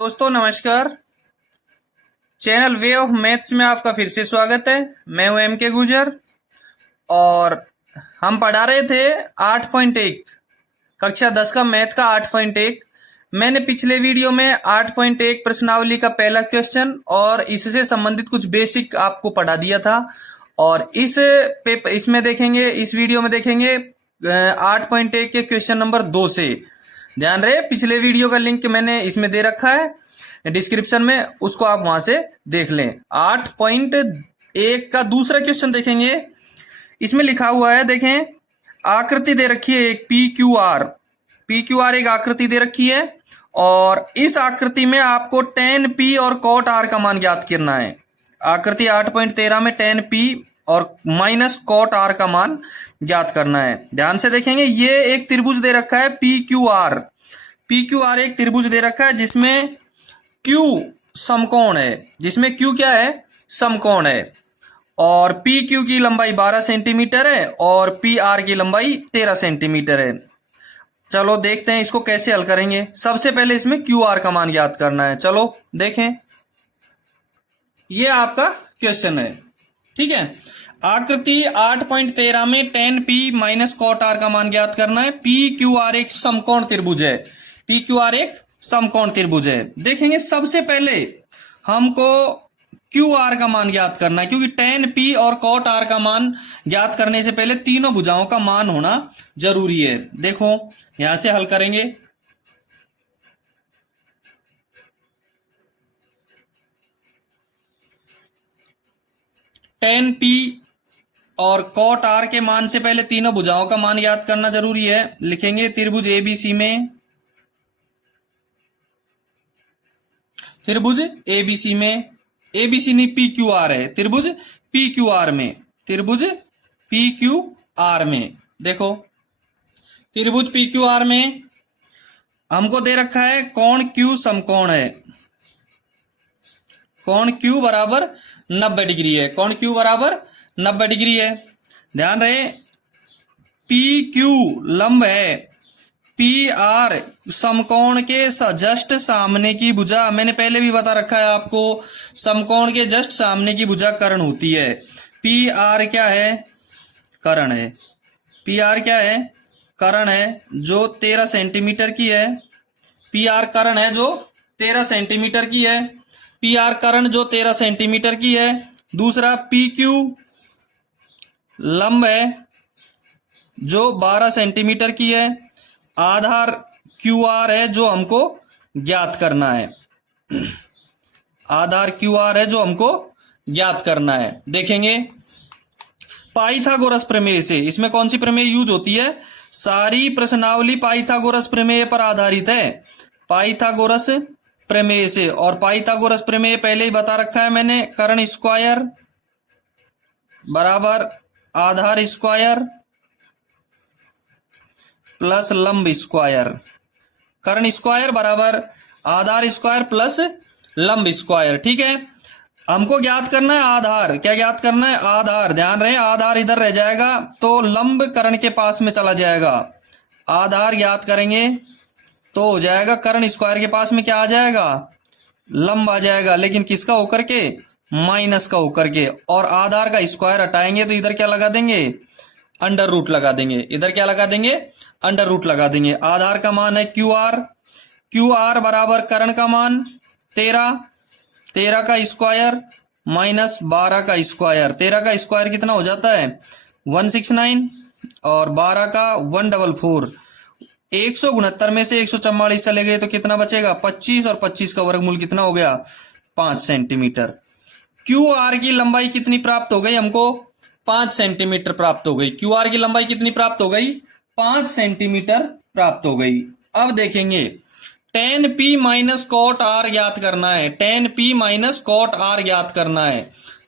दोस्तों नमस्कार। Channel way of maths में आपका फिर से स्वागत है। मैं हूं एम के गुजर और हम पढ़ा रहे थे 8.1 कक्षा 10 का मैथ का 8.1। मैंने पिछले वीडियो में 8.1 प्रश्नावली का पहला क्वेश्चन और इससे संबंधित कुछ बेसिक आपको पढ़ा दिया था और इसमें देखेंगे, इस वीडियो में देखेंगे 8.1 के क्वेश्चन नंबर 2 से। ध्यान रहे, पिछले वीडियो का लिंक मैंने इसमें दे रखा है डिस्क्रिप्शन में, उसको आप वहां से देख लें। 8.1 का दूसरा क्वेश्चन देखेंगे। इसमें लिखा हुआ है, देखें, आकृति दे रखी है एक पी क्यू आर एक आकृति दे रखी है और इस आकृति में आपको tan p और cot r का मान ज्ञात करना है। आकृति 8.13 में tan p और माइनस cot r का मान ज्ञात करना है। ध्यान से देखेंगे, ये एक त्रिभुज दे रखा है पी क्यू आर एक त्रिभुज दे रखा है जिसमें Q समकोण है, जिसमें Q क्या है, समकोण है और पी क्यू की लंबाई 12 सेंटीमीटर है और पी आर की लंबाई 13 सेंटीमीटर है। चलो देखते हैं इसको कैसे हल करेंगे। सबसे पहले इसमें क्यू आर का मान ज्ञात करना है। चलो देखें, ये आपका क्वेश्चन है, ठीक है। आकृति 8.13 में tan p minus cot r का मान ज्ञात करना है। पी क्यू आर एक समकोण त्रिभुज है, पी क्यू आर एक समकोण त्रिभुज है। देखेंगे सबसे पहले हमको क्यू आर का मान ज्ञात करना है, क्योंकि tan p और cot r का मान ज्ञात करने से पहले तीनों भुजाओं का मान होना जरूरी है। देखो यहां से हल करेंगे। tan p और cot r के मान से पहले तीनों भुजाओं का मान ज्ञात करना जरूरी है। लिखेंगे त्रिभुज एबीसी में, त्रिभुज एबीसी में, एबीसी नहीं पी क्यू आर है, त्रिभुज पी क्यू आर में, त्रिभुज पी क्यू आर में। देखो त्रिभुज पी क्यू आर में हमको दे रखा है कोण क्यू समकोण है, कोण क्यू बराबर 90 डिग्री है, कोण क्यू बराबर 90 डिग्री है। ध्यान रहे, पी क्यू लंब है, पी आर समकोण के जस्ट सामने की भुजा। मैंने पहले भी बता रखा है आपको, समकोण के जस्ट सामने की भुजा कर्ण होती है। पी आर क्या है, कर्ण है। पी आर क्या है, कर्ण है जो 13 सेंटीमीटर की है। पी आर कर्ण है जो 13 सेंटीमीटर की है, पी आर कर्ण जो 13 सेंटीमीटर की है। दूसरा पी क्यू लंब है जो 12 सेंटीमीटर की है। आधार क्यू आर है जो हमको ज्ञात करना है, आधार क्यू आर है जो हमको ज्ञात करना है। देखेंगे पाइथागोरस प्रमेय से, इसमें कौन सी प्रमेय यूज होती है, सारी प्रश्नावली पाइथागोरस प्रमेय पर आधारित है, पाइथागोरस प्रमेय से। और पाइथागोरस प्रमेय पहले ही बता रखा है मैंने, कर्ण स्क्वायर बराबर आधार स्क्वायर प्लस लंब स्क्वायर, कर्ण स्क्वायर बराबर आधार स्क्वायर प्लस लंब स्क्वायर, ठीक है। हमको ज्ञात करना है आधार, क्या ज्ञात करना है, आधार। ध्यान रहे, आधार इधर रह जाएगा तो लंब कर्ण के पास में चला जाएगा। आधार ज्ञात करेंगे तो हो जाएगा, कर्ण स्क्वायर के पास में क्या आ जाएगा, लंब आ जाएगा, लेकिन किसका होकर के, माइनस का होकर के। और आधार का स्क्वायर हटाएंगे तो इधर क्या लगा देंगे, अंडर रूट लगा देंगे। इधर क्या लगा देंगे, अंडर रूट लगा देंगे। आधार का मान है क्यू आर, क्यू आर बराबर कर्ण का मान 13, 13 का स्क्वायर माइनस 12 का स्क्वायर। 13 का स्क्वायर कितना हो जाता है 169 और 12 का 144। 169 में से 144 चले गए तो कितना बचेगा 25 और 25 का वर्गमूल कितना हो गया 5 सेंटीमीटर। क्यू आर की लंबाई कितनी प्राप्त हो गई हमको, 5 सेंटीमीटर प्राप्त हो गई। क्यू आर की लंबाई कितनी प्राप्त हो गई, 5 सेंटीमीटर प्राप्त हो गई। अब देखेंगे tan p minus cot r ज्ञात करना है, tan p minus cot r ज्ञात करना है।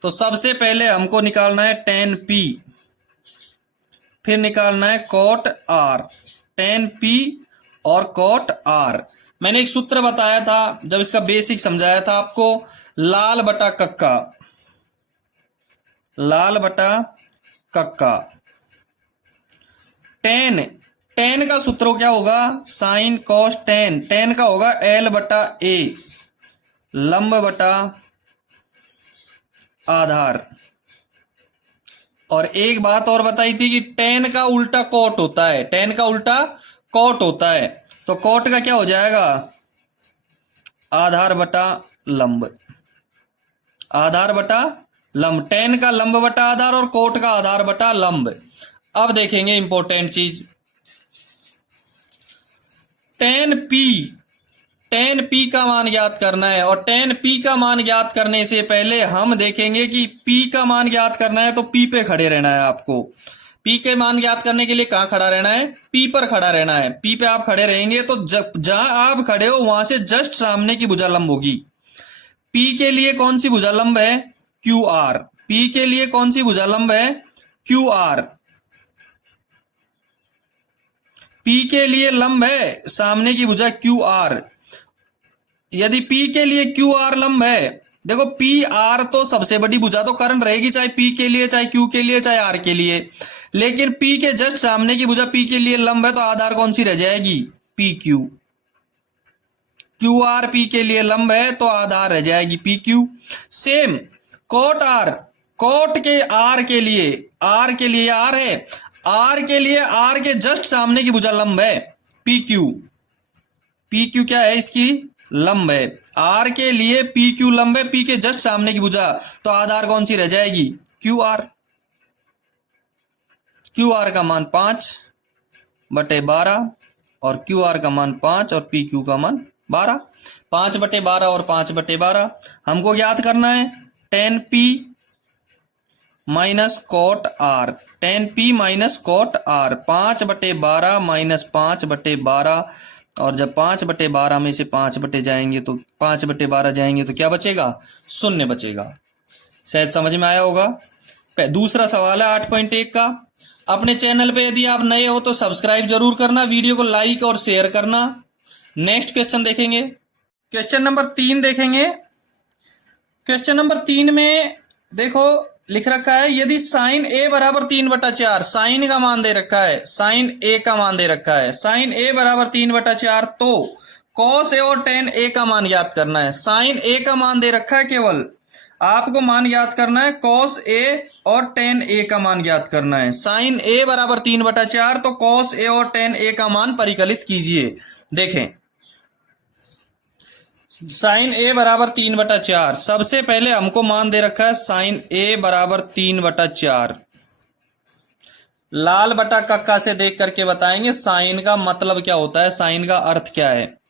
तो सबसे पहले हमको निकालना है tan p, फिर निकालना है cot r, tan p और cot r। मैंने एक सूत्र बताया था जब इसका बेसिक समझाया था आपको, लाल बटा कक्का, लाल बटा कक्का। tan का सूत्र क्या होगा, साइन कॉस tan, tan का होगा L बटा A, लंब बटा आधार। और एक बात और बताई थी कि टेन का उल्टा कॉट होता है, टेन का उल्टा कॉट होता है। तो कॉट का क्या हो जाएगा, आधार बटा लंब, आधार बटा लंब। टेन का लंब बटा आधार और कोट का आधार बटा लंब। अब देखेंगे इंपॉर्टेंट चीज, टेन पी, टेन पी का मान ज्ञात करना है। और टेन पी का मान ज्ञात करने से पहले हम देखेंगे कि पी का मान ज्ञात करना है तो पी पे खड़े रहना है आपको। पी के मान ज्ञात करने के लिए कहां खड़ा रहना है, पी पर खड़ा रहना है। पी पे आप खड़े रहेंगे तो जहां आप खड़े हो वहां से जस्ट सामने की भुजा लंब होगी। पी के लिए कौन सी भुजा लंब है, क्यू आर। पी के लिए कौन सी भुजा लंब है, क्यू आर। पी के लिए लंब है सामने की भुजा क्यू आर। यदि पी के लिए क्यू आर लंब है, देखो पी आर तो सबसे बड़ी भुजा तो कर्ण रहेगी, चाहे पी के लिए, चाहे क्यू के लिए, चाहे आर के लिए। लेकिन पी के जस्ट सामने की भुजा पी के लिए लंब है तो आधार कौन सी रह जाएगी, P Q. Q R P के लिए लंब है तो आधार रह जाएगी P Q. Same cot R, cot के आर के लिए, आर के लिए आर है, आर के लिए आर के जस्ट सामने की भुजा लंब है पी क्यू। पी क्यू क्या है, इसकी लंब है। आर के लिए पी क्यू लंब है, पी के जस्ट सामने की भुजा, तो आधार कौन सी रह जाएगी, क्यू आर। क्यू आर का मान 5/12 और क्यू आर का मान 5 और पी क्यू का मान 12। 5/12 और 5/12 हमको ज्ञात करना है। Ten P minus cot R, ten P minus cot R. 5/12 minus 5/12, और जब 5/12 में से 5 जाएंगे तो 5/12 जाएंगे तो क्या बचेगा, 0 बचेगा। शायद समझ में आया होगा। दूसरा सवाल है 8.1 का। अपने चैनल पे यदि आप नए हो तो सब्सक्राइब जरूर करना, वीडियो को लाइक और शेयर करना। नेक्स्ट क्वेश्चन देखेंगे, क्वेश्चन नंबर 3 देखेंगे। क्वेश्चन नंबर 3 में देखो लिख रखा है, यदि साइन ए बराबर 3/4, साइन का मान दे रखा है, साइन ए का मान दे रखा है, साइन ए बराबर 3/4, तो कॉस ए और टेन ए का मान याद करना है। साइन ए का मान दे रखा है, केवल आपको मान याद करना है, कॉस ए और टेन ए का मान याद करना है। साइन ए बराबर 3/4, तो कॉस ए और टेन ए का मान परिकलित कीजिए। देखें साइन ए बराबर 3/4, सबसे पहले हमको मान दे रखा है साइन ए बराबर 3/4। लाल बटा कक्का से देख करके बताएंगे साइन का मतलब क्या होता है, साइन का अर्थ क्या है।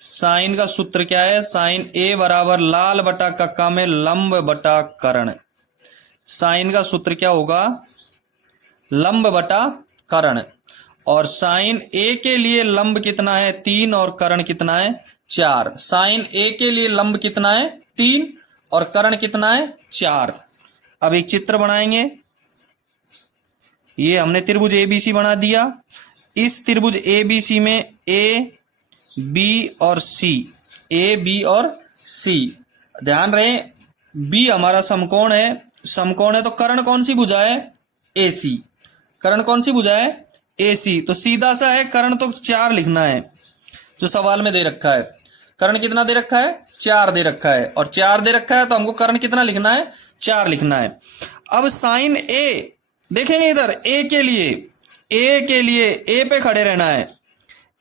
साइन का सूत्र क्या है, साइन ए बराबर लाल बटा कक्का में लंब बटा कर्ण। साइन का सूत्र क्या होगा, लंब बटा कर्ण। और साइन ए के लिए लंब कितना है, 3, और कर्ण कितना है, 4। साइन ए के लिए लंब कितना है, 3, और कर्ण कितना है, 4। अब एक चित्र बनाएंगे। ये हमने त्रिभुज एबीसी बना दिया। इस त्रिभुज एबीसी में ए बी और सी, ए बी और सी, ध्यान रहे बी हमारा समकोण है, समकोण है तो कर्ण कौन सी भुजा है, ए सी। कर्ण कौन सी भुजा है, ए सी। तो सीधा सा है, कर्ण तो 4 लिखना है जो सवाल में दे रखा है। कर्ण कितना दे रखा है, 4 दे रखा है, और 4 दे रखा है तो हमको कर्ण कितना लिखना है, 4 लिखना है। अब साइन ए देखेंगे इधर, ए के लिए, ए के लिए ए पे खड़े रहना है।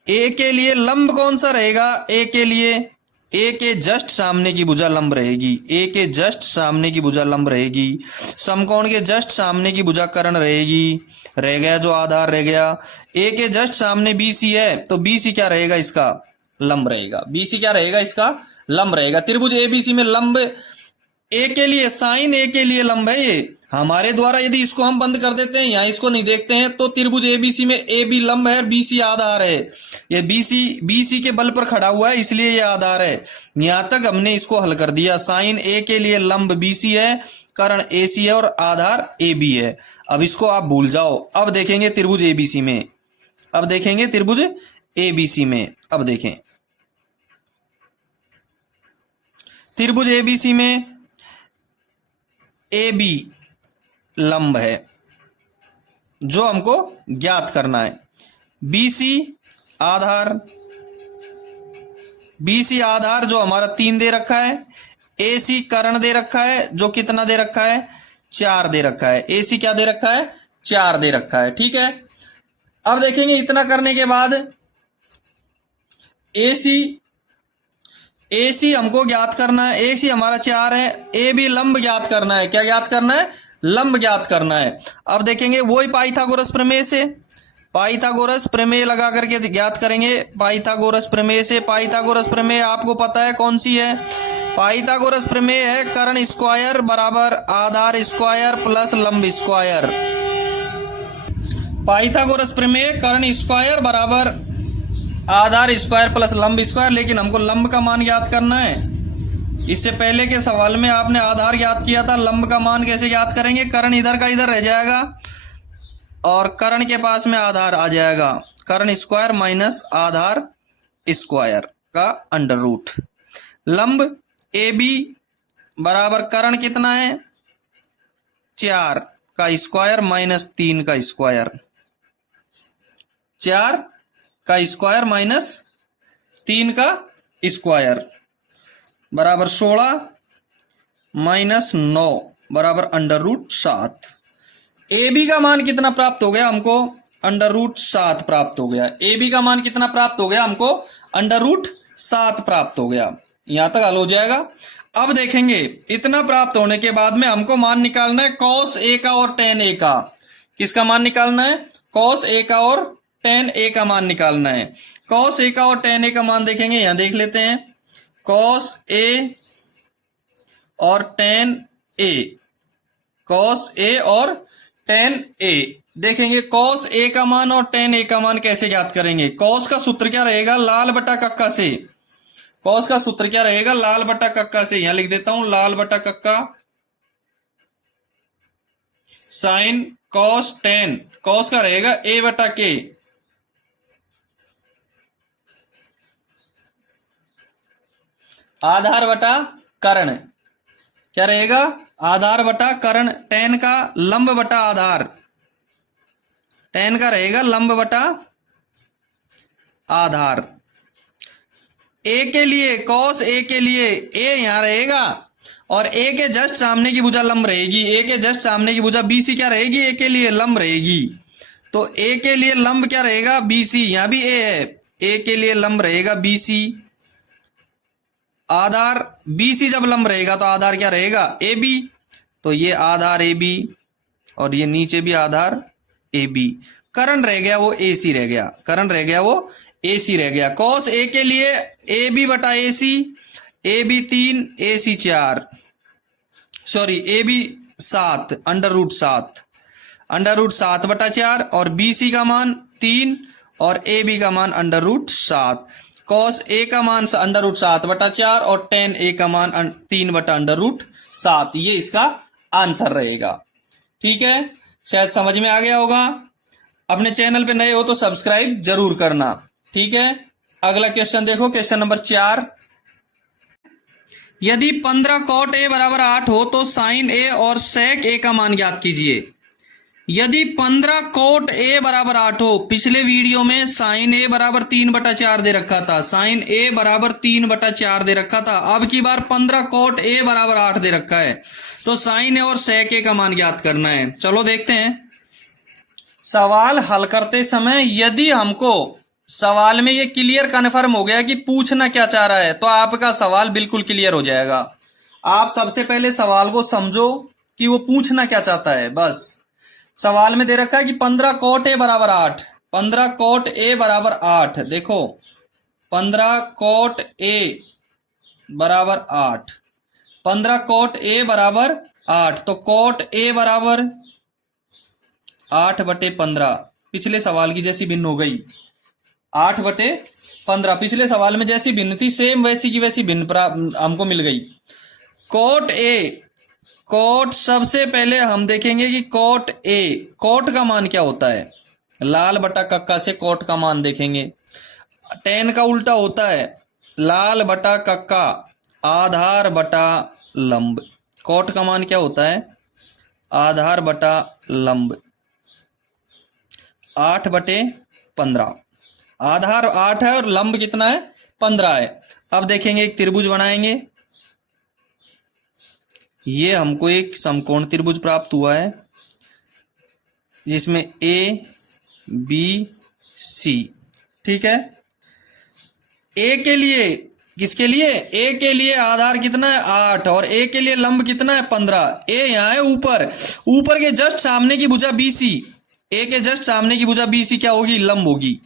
ए के लिए लंब कौन सा रहेगा, ए के लिए ए के जस्ट सामने की भुजा लंब रहेगी, ए के जस्ट सामने की भुजा लंब रहेगी। समकोण के जस्ट सामने की भुजा कर्ण रहेगी। रह गया जो आधार रह गया, ए के जस्ट सामने बी सी है तो बी सी क्या रहेगा, इसका लंब रहेगा। बी सी क्या रहेगा, इसका लंब रहेगा। त्रिभुज एबीसी में लंब ए के लिए, साइन ए के लिए लंब है ये हमारे द्वारा। यदि इसको हम बंद कर देते हैं, यहाँ इसको नहीं देखते हैं, तो त्रिभुज एबीसी में ए बी लंब है, बी सी आधार है। ये बी सी के बल पर खड़ा हुआ है, इसलिए ये आधार है। यहां तक हमने इसको हल कर दिया। साइन ए के लिए लंब बी सी है, कर्ण ए सी है, और आधार ए बी है। अब इसको आप भूल जाओ। अब देखेंगे त्रिभुज एबीसी में, अब देखेंगे त्रिभुज एबीसी में। अब देखें त्रिभुज एबीसी में ए बी लंब है जो हमको ज्ञात करना है। बी सी आधार, BC आधार जो हमारा 3 दे रखा है, AC करण दे रखा है जो कितना दे रखा है, 4 दे रखा है। AC क्या दे रखा है, 4 दे रखा है। ठीक है, अब देखेंगे इतना करने के बाद AC हमको ज्ञात करना है। AC हमारा 4 है। AB लंब ज्ञात करना है। क्या ज्ञात करना है, लंब ज्ञात करना है। अब देखेंगे वही पाइथागोरस प्रमेय से, पाइथागोरस प्रमेय लगा करके ज्ञात करेंगे। पाइथागोरस प्रमेय से, पाइथागोरस प्रमेय आपको पता है कौन सी है, पाइथागोरस प्रमेय है कर्ण स्क्वायर बराबर आधार स्क्वायर प्लस लंब स्क्वायर। पाइथागोरस प्रमेय कर्ण स्क्वायर बराबर आधार स्क्वायर प्लस लंब स्क्वायर, लेकिन हमको लंब का मान ज्ञात करना है। इससे पहले के सवाल में आपने आधार ज्ञात किया था, लंब का मान कैसे ज्ञात करेंगे, कर्ण इधर का इधर रह जाएगा और कर्ण के पास में आधार आ जाएगा, कर्ण स्क्वायर माइनस आधार स्क्वायर का अंडर रूट। लंब AB बराबर कर्ण कितना है, 4 का स्क्वायर माइनस 3 का स्क्वायर, 4 का स्क्वायर माइनस 3 का स्क्वायर बराबर 16 माइनस 9 बराबर अंडर रूट 7। AB का मान कितना प्राप्त हो गया हमको, अंडर रूट 7 प्राप्त हो गया। AB का मान कितना प्राप्त हो गया हमको, अंडर रूट 7 प्राप्त हो गया। यहां तक हल हो जाएगा। अब देखेंगे इतना प्राप्त होने के बाद में हमको मान निकालना है cos A का और tan A का। किसका मान निकालना है, cos A का और tan A का मान निकालना है। cos A का और tan A का मान देखेंगे, यहां देख लेते हैं, cos A और tan A, cos A और tan A देखेंगे। cos A का मान और tan A का मान कैसे ज्ञात करेंगे, cos का सूत्र क्या रहेगा, लाल बटा कक्का से। cos का सूत्र क्या रहेगा, लाल बटा कक्का से। यहां लिख देता हूं, लाल बटा कक्का साइन cos tan, cos का रहेगा A बटा K, आधार बटा कर्ण, क्या रहेगा, आधार बटा कर्ण, tan का लंब बटा आधार, tan का रहेगा लंब बटा आधार। A के लिए, cos A के लिए A यहां रहेगा और A के जस्ट सामने की भुजा लंब रहेगी, A के जस्ट सामने की भुजा BC क्या रहेगी, A के लिए लंब रहेगी। तो A के लिए लंब क्या रहेगा, BC, यहां भी A है, A के लिए लंब रहेगा BC। आधार BC जब लंब रहेगा तो आधार क्या रहेगा, AB, तो ये आधार AB और ये नीचे भी आधार AB। कर्ण रह गया वो AC रह गया, कर्ण रह गया वो AC रह गया। cos A के लिए AB बटा AC, AB 3 AC 4, sorry AB 7 under root 7, under root 7 बटा 4 और BC का मान 3 और AB का मान अंडर रूट 7। cos A का मान अंडर रूट 7 बटा 4 और tan A का मान 3 बटा अंडर रूट 7। ये इसका आंसर रहेगा। ठीक है, शायद समझ में आ गया होगा। अपने चैनल पे नए हो तो सब्सक्राइब जरूर करना। ठीक है, अगला क्वेश्चन देखो, क्वेश्चन नंबर 4। यदि 15 cot A बराबर 8 हो तो sin A और sec A का मान ज्ञात कीजिए। यदि 15 cot A बराबर 8 हो, पिछले वीडियो में sin A बराबर 3 बटा 4 दे रखा था, sin A बराबर 3 बटा 4 दे रखा था। अब की बार 15 cot A बराबर 8 दे रखा है, तो sin A और sec A का मान ज्ञात करना है। चलो देखते हैं। सवाल हल करते समय यदि हमको सवाल में ये क्लियर कन्फर्म हो गया कि पूछना क्या चाह रहा है, तो आपका सवाल बिल्कुल क्लियर हो जाएगा। आप सबसे पहले सवाल को समझो कि वो पूछना क्या चाहता है। बस सवाल में दे रखा है कि 15 cot A बराबर 8, 15 cot A बराबर 8। देखो 15 cot A बराबर 8, 15 cot A बराबर 8, तो cot A बराबर 8 बटे 15, पिछले सवाल की जैसी भिन्न हो गई। 8 बटे 15 पिछले सवाल में जैसी भिन्न थी, सेम वैसी की वैसी भिन्न हमको मिल गई। cot A, cot सबसे पहले हम देखेंगे कि cot A, cot का मान क्या होता है, लाल बटा कक्का से cot का मान देखेंगे। tan का उल्टा होता है लाल बटा कक्का आधार बटा लंब। cot का मान क्या होता है, आधार बटा लंब। 8 बटे 15, आधार 8 है और लंब कितना है 15 है। अब देखेंगे एक त्रिभुज बनाएंगे। ये हमको एक समकोण त्रिभुज प्राप्त हुआ है जिसमें ए बी सी, ठीक है। ए के लिए, किसके लिए, ए के लिए आधार कितना है 8 और ए के लिए लंब कितना है 15। ए यहां है ऊपर, ऊपर के जस्ट सामने की भुजा बीसी, ए के जस्ट सामने की भुजा बीसी क्या होगी, लंब होगी।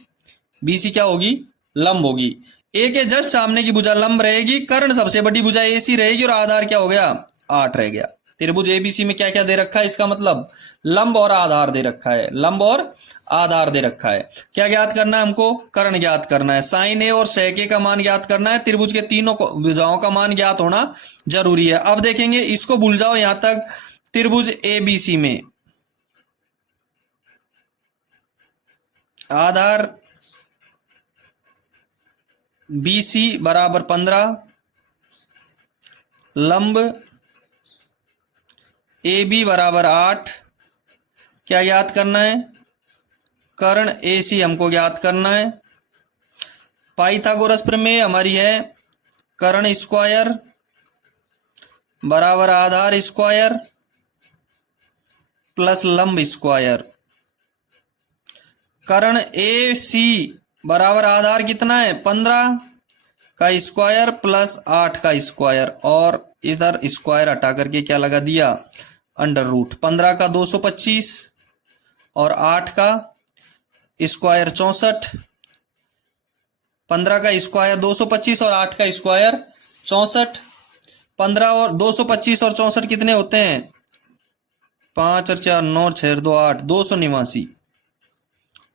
बीसी क्या होगी, लंब होगी। ए के जस्ट सामने की भुजा लंब रहेगी, कर्ण सबसे बड़ी भुजा एसी रहेगी और आधार क्या हो गया 8 रह गया। त्रिभुज एबीसी में क्या क्या दे रखा है, इसका मतलब लंब और आधार दे रखा है, लंब और आधार दे रखा है। क्या ज्ञात करना है हमको, कर्ण ज्ञात करना है। साइन ए और सेक ए का मान ज्ञात करना है। त्रिभुज के तीनों भुजाओं का मान ज्ञात होना जरूरी है। अब देखेंगे, इसको भूल जाओ यहां तक। त्रिभुज एबीसी में आधार BC बराबर 15, लंब AB बराबर 8। क्या याद करना है, कर्ण AC हमको ज्ञात करना है। पाइथागोरस प्रमेय हमारी है कर्ण स्क्वायर बराबर आधार स्क्वायर प्लस लंब स्क्वायर। कर्ण AC बराबर आधार कितना है 15 का स्क्वायर प्लस 8 का स्क्वायर, और इधर स्क्वायर हटा करके क्या लगा दिया, अंडर रूट। 15 का 225 और 8 का स्क्वायर 64। 15 का स्क्वायर 225 और 8 का स्क्वायर 64। 15 और 225 और 64 कितने होते हैं, 5 और 4 9 6 2 8, 289।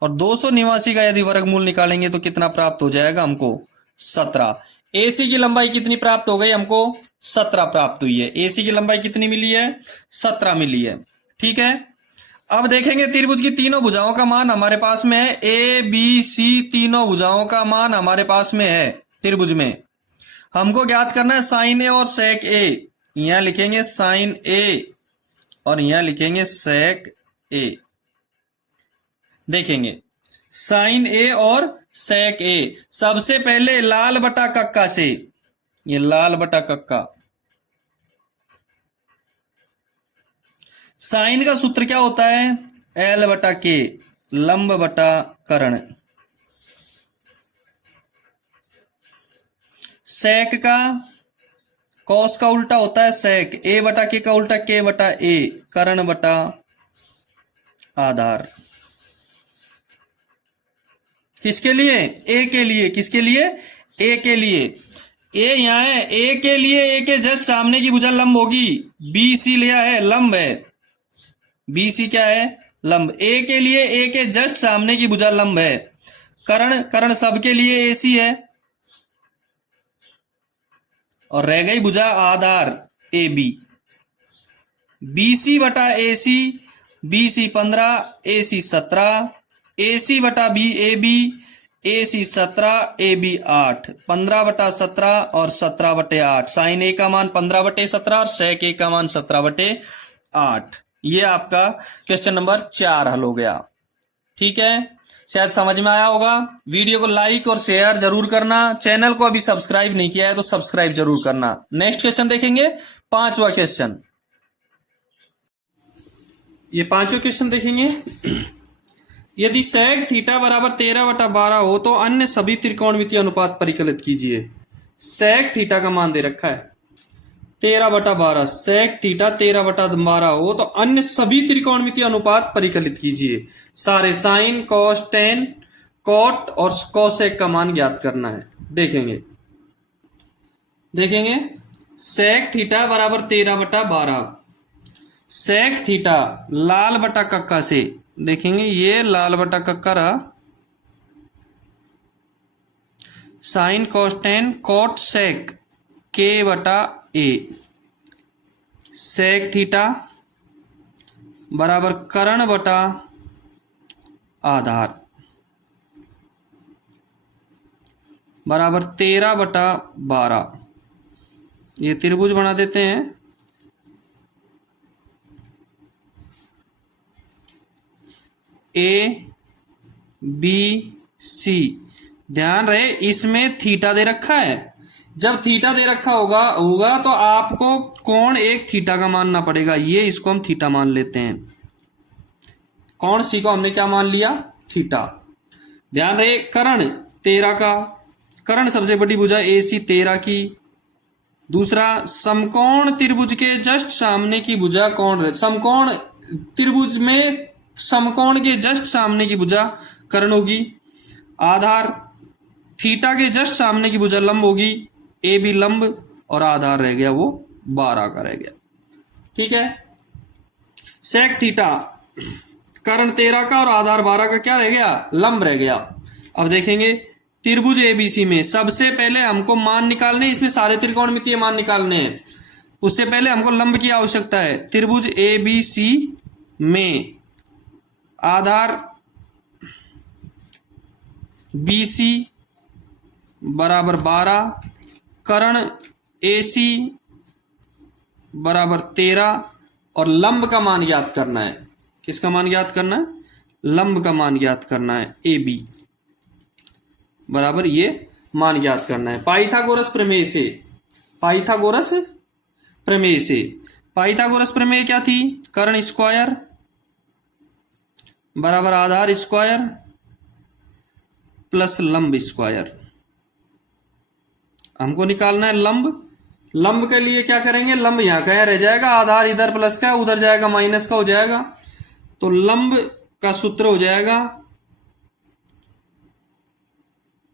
और 289 का यदि वर्गमूल निकालेंगे तो कितना प्राप्त हो जाएगा हमको 17। एसी की लंबाई कितनी प्राप्त हो गई हमको, 17 प्राप्त हुई है। एसी की लंबाई कितनी मिली है, 17 मिली है, ठीक है। अब देखेंगे त्रिभुज की तीनों भुजाओं का मान हमारे पास में है। ए बी सी तीनों भुजाओं का मान हमारे पास में है त्रिभुज में। हमको ज्ञात करना है साइन ए और सेक ए। यहां लिखेंगे साइन ए और यहां लिखेंगे सेक ए। देखेंगे साइन ए और सेक ए। सबसे पहले लाल बटा कक्का से, ये लाल बटा कक्का, साइन का सूत्र क्या होता है एल बटा के, लंब बटा कर्ण। सेक का कॉस का उल्टा होता है सेक, ए बटा के का उल्टा के बटा ए, कर्ण बटा आधार। किसके लिए, ए के लिए, किसके लिए, ए के लिए। ए यहां है, ए के लिए ए के जस्ट सामने की भुजा लंब होगी, बी सी लिया है लंब है, बी सी क्या है लंब। ए के लिए ए के जस्ट सामने की भुजा लंब है। कर्ण, कर्ण सबके लिए ए सी है और रह गई भुजा आधार ए बी। बी सी बटा ए सी, B C 15 A C 17, A C बटा B A B, A C 17 A B 8। 15 बटा 17 और 17 बटे 8। साइन ए का मान 15 बटे 17 और सेक ए का मान 17 बटे 8। ये आपका क्वेश्चन नंबर 4 हल हो गया, ठीक है। शायद समझ में आया होगा। वीडियो को लाइक और शेयर जरूर करना। चैनल को अभी सब्सक्राइब नहीं किया है तो सब्सक्राइब जरूर करना। नेक्स्ट क्वेश्चन देखेंगे, 5वां क्वेश्चन। ये 5वां क्वेश्चन देखेंगे। यदि सेक थीटा बराबर 13/12 हो तो अन्य सभी त्रिकोणमितीय अनुपात परिकलित कीजिए। सेक थीटा का मान दे रखा है 13/12, सेक थीटा 13/12 हो तो अन्य सभी त्रिकोणमितीय अनुपात परिकलित कीजिए। सारे साइन कॉस टेन कॉट और कोसेक का मान ज्ञात करना है। देखेंगे सेक थीटा बराबर 13/12, सेक थीटा लाल बटा कक्का से, देखेंगे ये लाल बटा कक्का रहा, sine cos ten cot sec के बटा ए, सेक थीटा बराबर कर्ण बटा आधार बराबर 13/12। ये त्रिभुज बना देते हैं। ए बी सी ध्यान रहे इसमें थीटा दे रखा है। जब थीटा दे रखा होगा तो आपको कोण एक थीटा का मानना पड़ेगा। ये इसको हम थीटा मान लेते हैं। कोण सी को हमने क्या मान लिया? थीटा। ध्यान रहे कर्ण 13 का, कर्ण सबसे बड़ी भुजा AC 13 की। दूसरा समकोण त्रिभुज के जस्ट सामने की भुजा कौन? समकोण त्रिभुज में समकोण के जस्ट सामने की भुजा कर्ण होगी। आधार थीटा के जस्ट सामने की भुजा लंब होगी, AB लंब, और आधार रह गया वो 12 का रह गया। ठीक है। सेक थीटा कर्ण 13 का और आधार 12 का क्या रह गया? लंब रह गया। अब देखेंगे त्रिभुज ABC में सबसे पहले हमको मान निकालने, इसमें सारे त्रिकोणमितीय मान निकालने हैं। उससे पहले हमको लंब की आवश्यकता है। त्रिभुज ABC में आधार BC बराबर 12, कर्ण AC बराबर 13 और लंब का मान ज्ञात करना है। किसका मान ज्ञात करना है? लंब का मान ज्ञात करना है। AB बराबर ये मान ज्ञात करना है पाइथागोरस प्रमेय से। पाइथागोरस प्रमेय से, पाइथागोरस प्रमेय क्या थी? कर्ण स्क्वायर बराबर आधार स्क्वायर प्लस लंब स्क्वायर। हमको निकालना है लंब। लंब के लिए क्या करेंगे? लंब यहां का रह जाएगा, आधार इधर प्लस का उधर जाएगा, माइनस का हो जाएगा। तो लंब का सूत्र हो जाएगा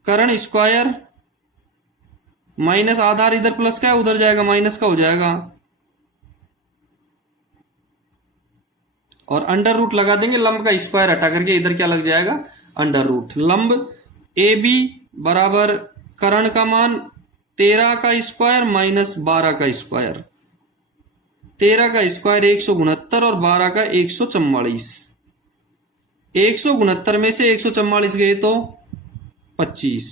कर्ण स्क्वायर माइनस आधार इधर प्लस का है उधर जाएगा, माइनस का हो जाएगा, और अंडर रूट लगा देंगे। लंब का स्क्वायर हटा करके इधर क्या लग जाएगा? Under root. लंब AB बराबर कर्ण का मान 13 का स्क्वायर माइनस 12 का स्क्वायर। 13 का स्क्वायर 169 और 12 का 144। 169 में से 144 गए तो 25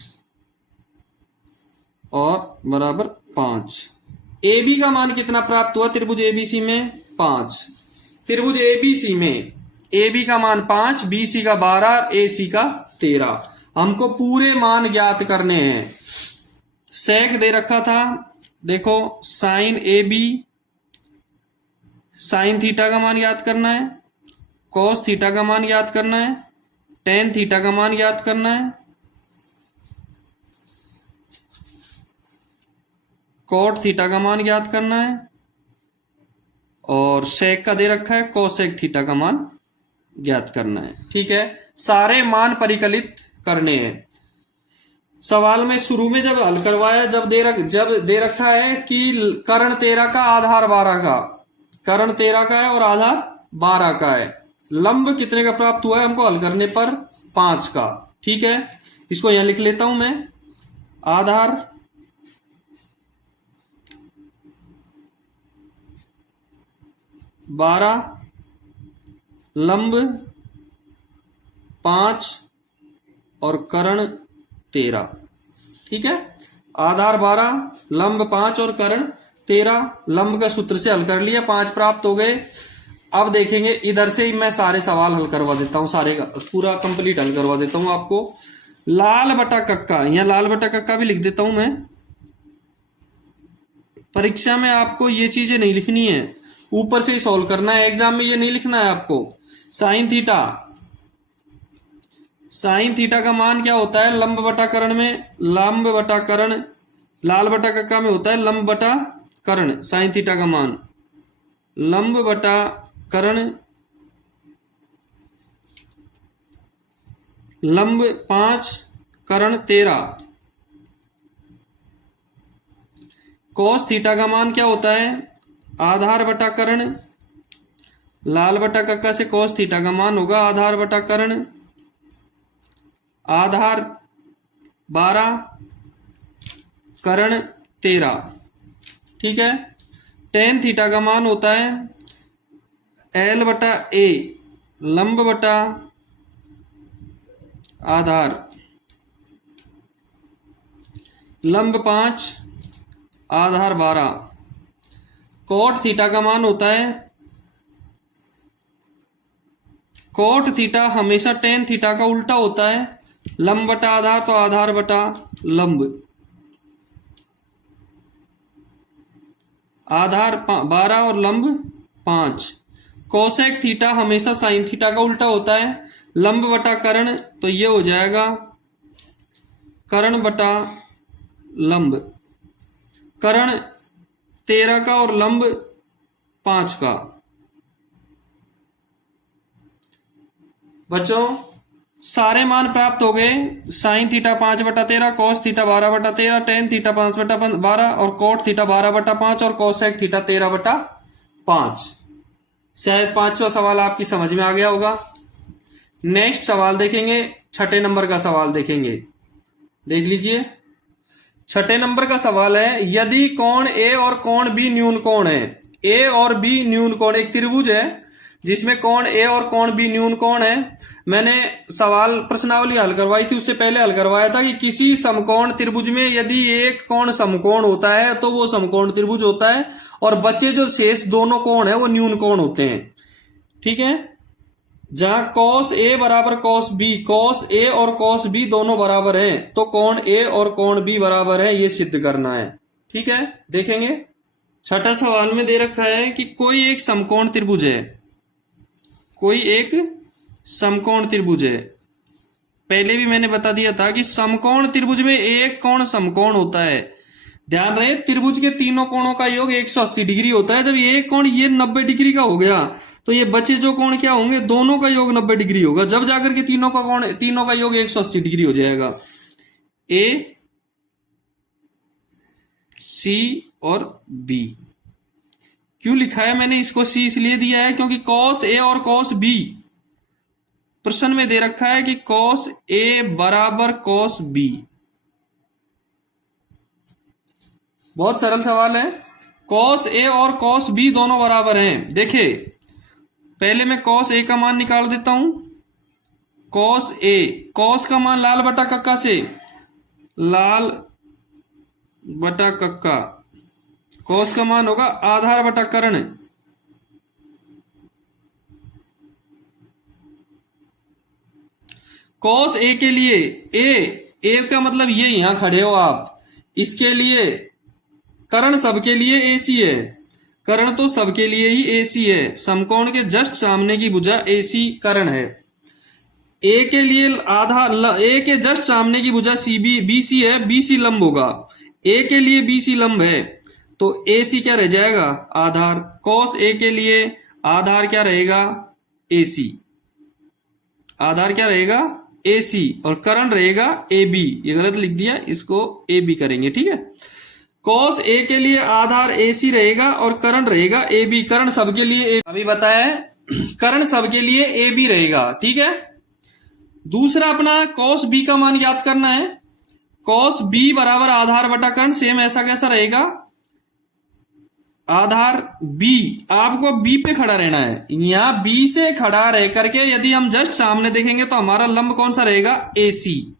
और बराबर 5। AB का मान कितना प्राप्त हुआ त्रिभुज ABC में? 5। त्रिभुज ABC में AB का मान 5, BC का 12, AC का 13। हमको पूरे मान ज्ञात करने हैं। सेक दे रखा था, देखो साइन AB, साइन थीटा का मान ज्ञात करना है, कॉस थीटा का मान ज्ञात करना है, टेन थीटा का मान ज्ञात करना है, कॉट थीटा का मान ज्ञात करना है, और सेक का दे रखा है कोसेक थीटा का मान ज्ञात करना है। ठीक है, सारे मान परिकलित करने हैं। सवाल में शुरू में जब हल करवाया, जब दे रखा है कि कर्ण 13 का आधार 12 का, कर्ण 13 का है और आधार 12 का है, लंब कितने का प्राप्त हुआ है हमको हल करने पर? 5 का। ठीक है, इसको यहां लिख लेता हूं मैं। आधार बारह, लंब 5 और कर्ण 13। ठीक है, आधार 12, लंब 5 और कर्ण 13। लंब का सूत्र से हल कर लिया, 5 प्राप्त हो गए। अब देखेंगे इधर से ही मैं सारे सवाल हल करवा देता हूं, सारे पूरा कंप्लीट हल करवा देता हूं आपको। लाल बटा कक्का, यहां लाल बटा कक्का भी लिख देता हूं मैं। परीक्षा में आपको ये चीजें नहीं लिखनी है, ऊपर से ही सॉल्व करना है। एग्जाम में ये नहीं लिखना है आपको। साइन थीटा, साइन थीटा का मान क्या होता है? लंब बटा कर्ण में लंब बटा कर्ण, लाल बटा कक्का में होता है लंब बटा कर्ण। साइन थीटा का मान लंब बटा कर्ण, लंब 5 कर्ण 13। कोस थीटा का मान क्या होता है? आधार बटा कर्ण, लाल बटा कक्का से कोस थीटा का मान होगा आधार बटा कर्ण, आधार 12 कर्ण 13। ठीक है, टेन थीटा का मान होता है L बटा A, लंब बटा आधार, लंब 5 आधार 12। कोट थीटा का मान होता है, कोट थीटा हमेशा टेन थीटा का उल्टा होता है, लंब बटा आधार तो आधार बटा लंब, आधार 12 और लंब 5। कोसेक थीटा हमेशा साइन थीटा का उल्टा होता है। लंब बटा कर्ण तो ये हो जाएगा कर्ण बटा लंब, कर्ण 13 का और लंब 5 का। बच्चों सारे मान प्राप्त हो गए। Sine theta 5/13, cos theta 12/13, tan theta 5/12 और कोट थीटा 12/5 और कोसेक थीटा 13/5। शायद पांचवा सवाल आपकी समझ में आ गया होगा। नेक्स्ट सवाल देखेंगे, छठे नंबर का सवाल देखेंगे। देख लीजिए, छठे नंबर का सवाल है, यदि कोण ए और कोण बी न्यून कोण है। ए और बी न्यून कोण, एक त्रिभुज है जिसमें कोण ए और कोण बी न्यून कोण है। मैंने सवाल प्रश्नावली हल करवाई थी, उससे पहले हल करवाया था कि किसी समकोण त्रिभुज में यदि एक कोण समकोण होता है तो वो समकोण त्रिभुज होता है, और बचे जो शेष दोनों कोण है वो न्यून कोण होते हैं। ठीक है, जहां कॉस ए बराबर कॉस बी, कॉस ए और कॉस बी दोनों बराबर हैं, तो कोण ए और कोण बी बराबर है, ये सिद्ध करना है। ठीक है, देखेंगे। छठा सवाल में दे रखा है कि कोई एक समकोण त्रिभुज है, कोई एक समकोण त्रिभुज है। पहले भी मैंने बता दिया था कि समकोण त्रिभुज में एक कोण समकोण होता है। ध्यान रहे, त्रिभुज के तीनों कोणों का योग 180 डिग्री होता है। जब एक कोण ये 90 डिग्री का हो गया तो ये बचे जो कोण क्या होंगे, दोनों का योग 90 डिग्री होगा, जब जाकर के तीनों का योग 180 डिग्री हो जाएगा। ए, सी और बी। क्यों लिखा है मैंने इसको सी इसलिए दिया है क्योंकि कॉस ए और कॉस बी प्रश्न में दे रखा है कि कॉस ए बराबर कॉस बी। बहुत सरल सवाल है। कॉस ए और कॉस बी दोनों बराबर हैं। देखिए, पहले मैं कॉस ए का मान निकाल देता हूं। कॉस ए, कॉस का मान लाल बटा कक्का से, लाल बटा कक्का, कॉस का मान होगा आधार बटा कर्ण। कॉस ए के लिए ए का मतलब ये यहां खड़े हो आप, इसके लिए कर्ण सबके लिए एसी है, कर्ण तो सबके लिए ही एसी है। समकोण के जस्ट सामने की भुजा एसी कर्ण है। ए के लिए आधार, ए के जस्ट सामने की भुजा सीबी बीसी है, बीसी लंब होगा। ए के लिए बीसी लंब है तो एसी क्या रह जाएगा, आधार। कॉस ए के लिए आधार क्या रहेगा, एसी, आधार क्या रहेगा, एसी, और कर्ण रहेगा एबी। ये गलत लिख दिया, इसको एबी करेंगे। ठीक है, कॉस ए के लिए आधार एसी रहेगा और कर्ण रहेगा एबी। कर्ण सबके लिए अभी बताया है, कर्ण सबके लिए एबी रहेगा। ठीक है, दूसरा अपना कॉस बी का मान याद करना है। कॉस बी बराबर आधार बटा कर्ण, सेम ऐसा कैसा रहेगा, आधार बी, आपको बी पे खड़ा रहना है। यहां बी से खड़ा रह करके यदि हम जस्ट सामने देखेंगे तो हमारा लंब कौन सा रहेगा, एसी,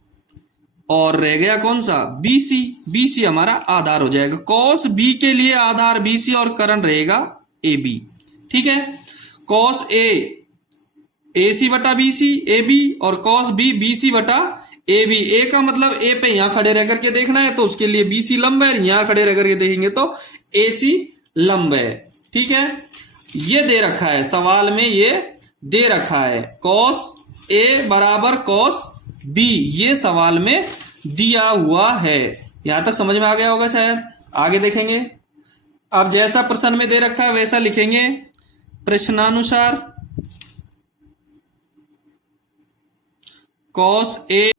और रह गया कौन सा, बीसी। बीसी हमारा आधार हो जाएगा। कॉस बी के लिए आधार बीसी और कर्ण रहेगा एबी। ठीक है, कॉस ए एसी बटा बीसी एबी, और कॉस बी बीसी बटा एबी। ए का मतलब ए पे यहां खड़े रह करके देखना है तो उसके लिए बीसी लंब है, यहां खड़े रह करके देखेंगे तो एसी लंब है। ठीक है, ये दे रखा है सवाल में, ये दे रखा है कॉस ए बराबर कॉस बी, ये सवाल में दिया हुआ है। यहां तक समझ में आ गया होगा शायद। आगे देखेंगे, अब जैसा प्रश्न में दे रखा है वैसा लिखेंगे प्रश्नानुसार। कॉस ए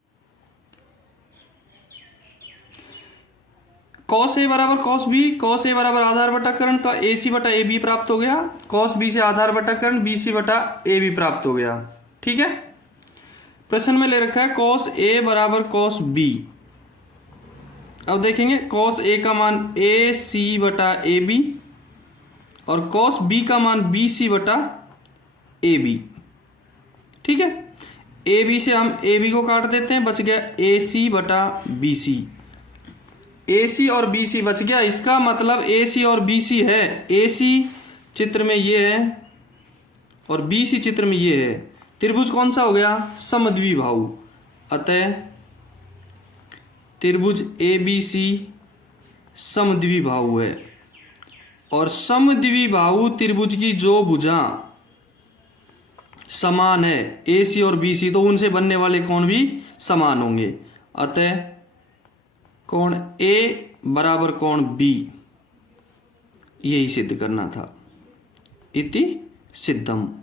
बराबर कॉस बी, कॉस ए बराबर आधार बटा कर्ण, तो एसी बटा ए बी प्राप्त हो गया। कॉस बी से आधार बटा कर्ण, बीसी बटा ए बी प्राप्त हो गया। ठीक है, प्रश्न में ले रखा है कॉस ए बराबर कॉस बी। अब देखेंगे कॉस ए का मान ए सी बटा ए बी और कॉस बी का मान बी सी बटा ए बी। ठीक है, ए बी से हम ए बी को काट देते हैं, बच गया ए सी बटा बी सी। ए सी और बी सी बच गया, इसका मतलब ए सी और बी सी है। ए सी चित्र में ये है और बी सी चित्र में ये है। त्रिभुज कौन सा हो गया, समद्विबाहु। अतः त्रिभुज ABC समद्विबाहु है और समद्विबाहु त्रिभुज की जो भुजा समान है AC और BC, तो उनसे बनने वाले कोण भी समान होंगे। अतः कोण A बराबर कोण B, यही सिद्ध करना था। इति सिद्धम।